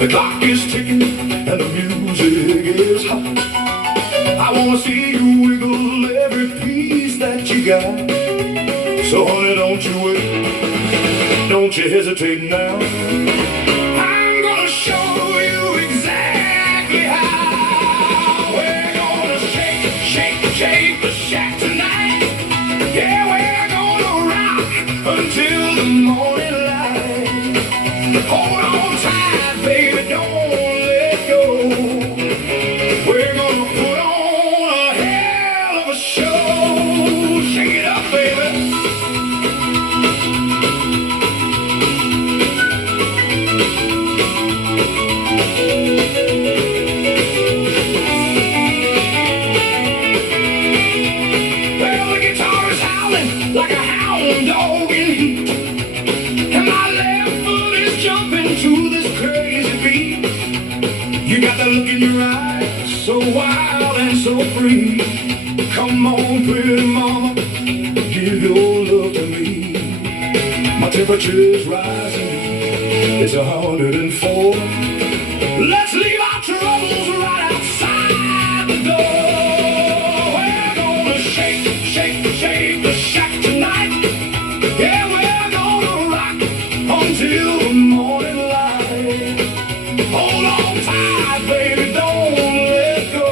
The clock is ticking and the music is hot. I wanna see you wiggle every piece that you got. So honey, don't you wait, don't you hesitate now. I'm gonna show you exactly how. We're gonna shake, shake, shake the shack tonight. Yeah, we're gonna rock until the morning light. Hold on tight, baby, don't let go. We're gonna put on a hell of a show. Shake it up, baby. Well, the guitar is howling like a hound dog in heat, and my left foot is jumping to this crazy beat. You got the look in your eyes, so wild and so free. Come on, pretty mama, give your love to me. My temperature is rising, it's 104. Let's leave our troubles right outside the door. We're gonna shake, shake, shake the shack tonight. Yeah, we're gonna rock until the morning light. Hold on tight, baby, don't let go.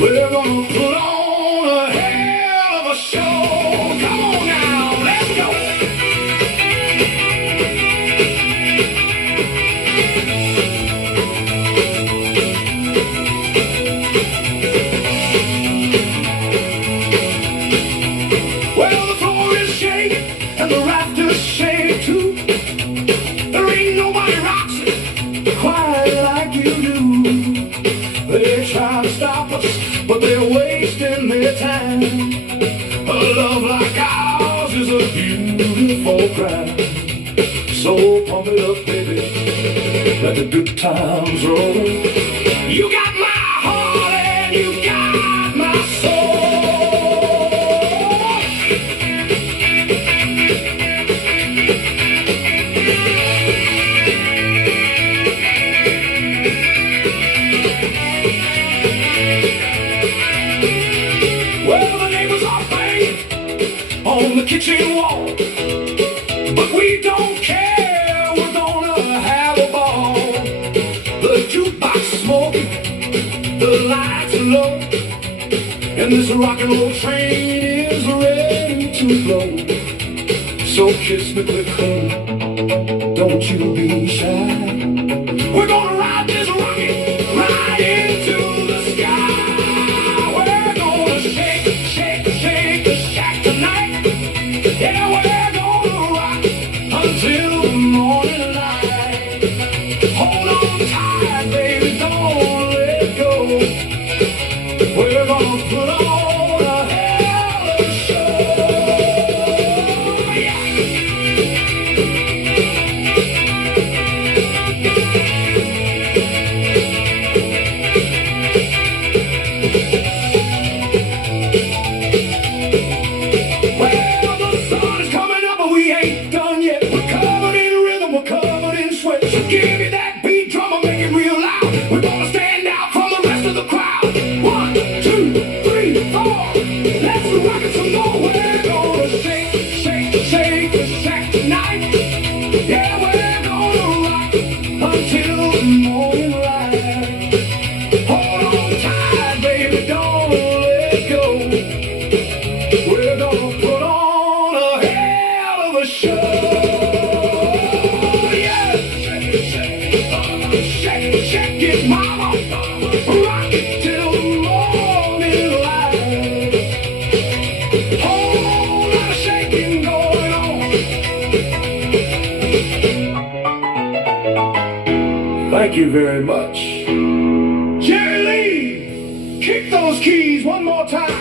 We're gonna put on a hell of a show. Come on now, let's go. Well, the floor is shaking and the rafters shake too. There ain't nobody rocks it quite like you do. They try to stop us, but they're wasting their time. A love like ours is a beautiful crime. So pump it up, baby, let the good times roll. You got my heart and you got my soul. Well, the neighbors are banging on the kitchen wall, but we don't care, we're gonna have a ball. The jukebox smoking, the lights are low, and this rock and roll train is ready to blow. So kiss me quick, don't you be shy. We're gonna ride this rocket right into the sky. We're gonna shake, shake, shake the shack tonight. Yeah, we're gonna rock until the morning light. Hold on tight, baby, don't let go. We're gonna put on a hell of a show. Yeah. Well, the sun is coming up, but we ain't done yet. We're covered in rhythm, we're covered in sweat. So give me that beat drum and make it real loud. We're gonna stand out from the rest of the crowd. 1, 2, 3, 4. Let's rock it some more. We're gonna shake, shake, shake the shack tonight. Yeah, we're gonna rock until the morning light. Hold on tight, baby, don't let go. We're gonna put on a hell of a show. Yeah, shake it, shake it, shake it, mama. Rock it till the morning light. Whole lot of shaking going on. Thank you very much. Jerry Lee, kick those keys one more time.